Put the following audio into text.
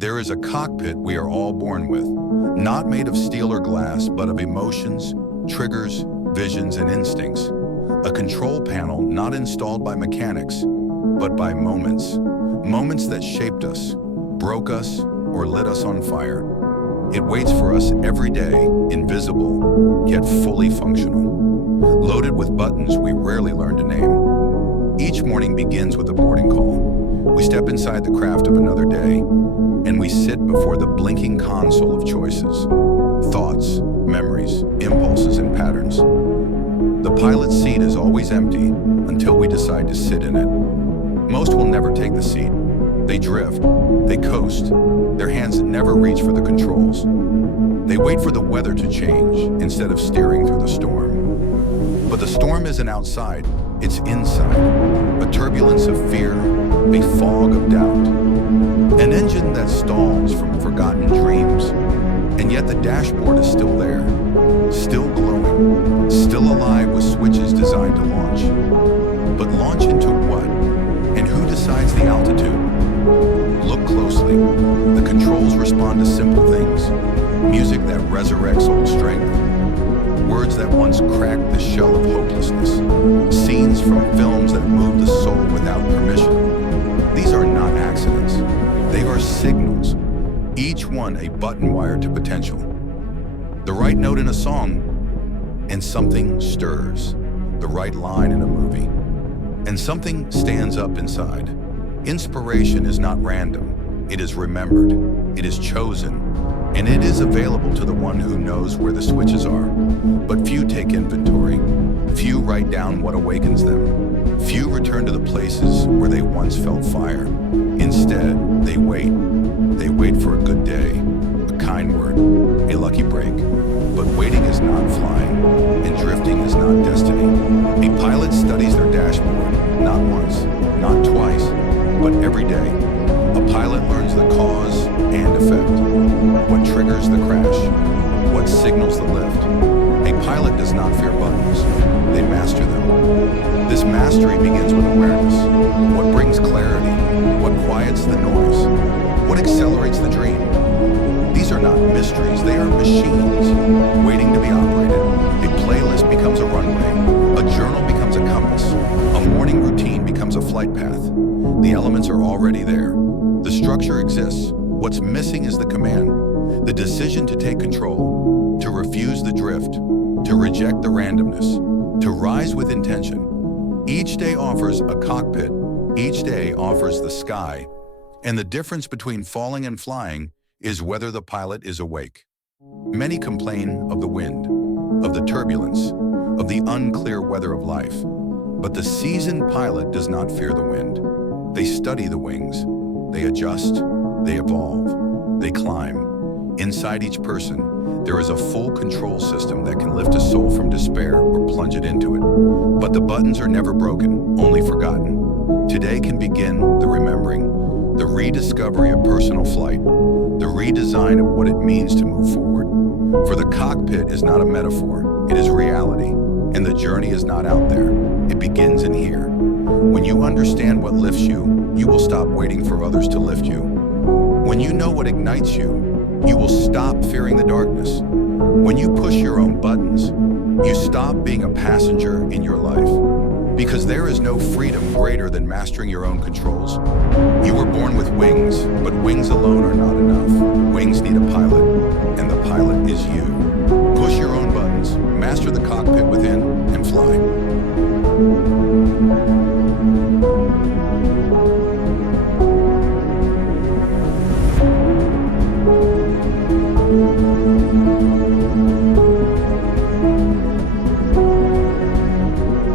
There is a cockpit we are all born with, not made of steel or glass, but of emotions, triggers, visions, and instincts. A control panel not installed by mechanics, but by moments. Moments that shaped us, broke us, or lit us on fire. It waits for us every day, invisible, yet fully functional. Loaded with buttons we rarely learn to name. Each morning begins with a boarding call. We step inside the craft of another day, and we sit before the blinking console of choices, thoughts, memories, impulses, and patterns. The pilot's seat is always empty until we decide to sit in it. Most will never take the seat. They drift, they coast, their hands never reach for the controls. They wait for the weather to change instead of steering through the storm. But the storm isn't outside, it's inside. A turbulence of fear, a fog of doubt. An engine that stalls from forgotten dreams. And yet the dashboard is still there, still glowing, still alive with switches designed to launch. But launch into what? And who decides the altitude? Look closely. The controls respond to simple things. Music that resurrects old strength. Words that once cracked the shell of hopelessness. Scenes from films that move the soul without permission. These are not accidents. They are signals. Each one a button wired to potential. The right note in a song, and something stirs. The right line in a movie, and something stands up inside. Inspiration is not random. It is remembered. It is chosen. And it is available to the one who knows where the switches are. But few take inventory. Few write down what awakens them. Few return to the places where they once felt fire. Instead, they wait. They wait for a good day, a kind word, a lucky break. But waiting is not flying, and drifting is not destiny. A pilot studies their dashboard, not once, not twice, but every day. A pilot learns the cause and effect. What triggers the crash? What signals the lift? A pilot does not fear buttons. They master them. This mastery begins with awareness. What brings clarity? What quiets the noise? What accelerates the dream? These are not mysteries, they are machines waiting to be operated. A playlist becomes a runway. A journal becomes a compass. A morning routine becomes a flight path. The elements are already there. The structure exists. What's missing is the command. The decision to take control, to refuse the drift, to reject the randomness, to rise with intention. Each day offers a cockpit. Each day offers the sky. And the difference between falling and flying is whether the pilot is awake. Many complain of the wind, of the turbulence, of the unclear weather of life. But the seasoned pilot does not fear the wind. They study the wings. They adjust. They evolve. They climb. Inside each person, there is a full control system that can lift a soul from despair or plunge it into it. But the buttons are never broken, only forgotten. Today can begin the remembering, the rediscovery of personal flight, the redesign of what it means to move forward. For the cockpit is not a metaphor, it is reality, and the journey is not out there, it begins in here. When you understand what lifts you, you will stop waiting for others to lift you. When you know what ignites you, you will stop fearing the darkness. When you push your own buttons, you stop being a passenger in your life. Because there is no freedom greater than mastering your own controls. You were born with wings, but wings alone are not enough. Wings need a pilot, and the pilot is you.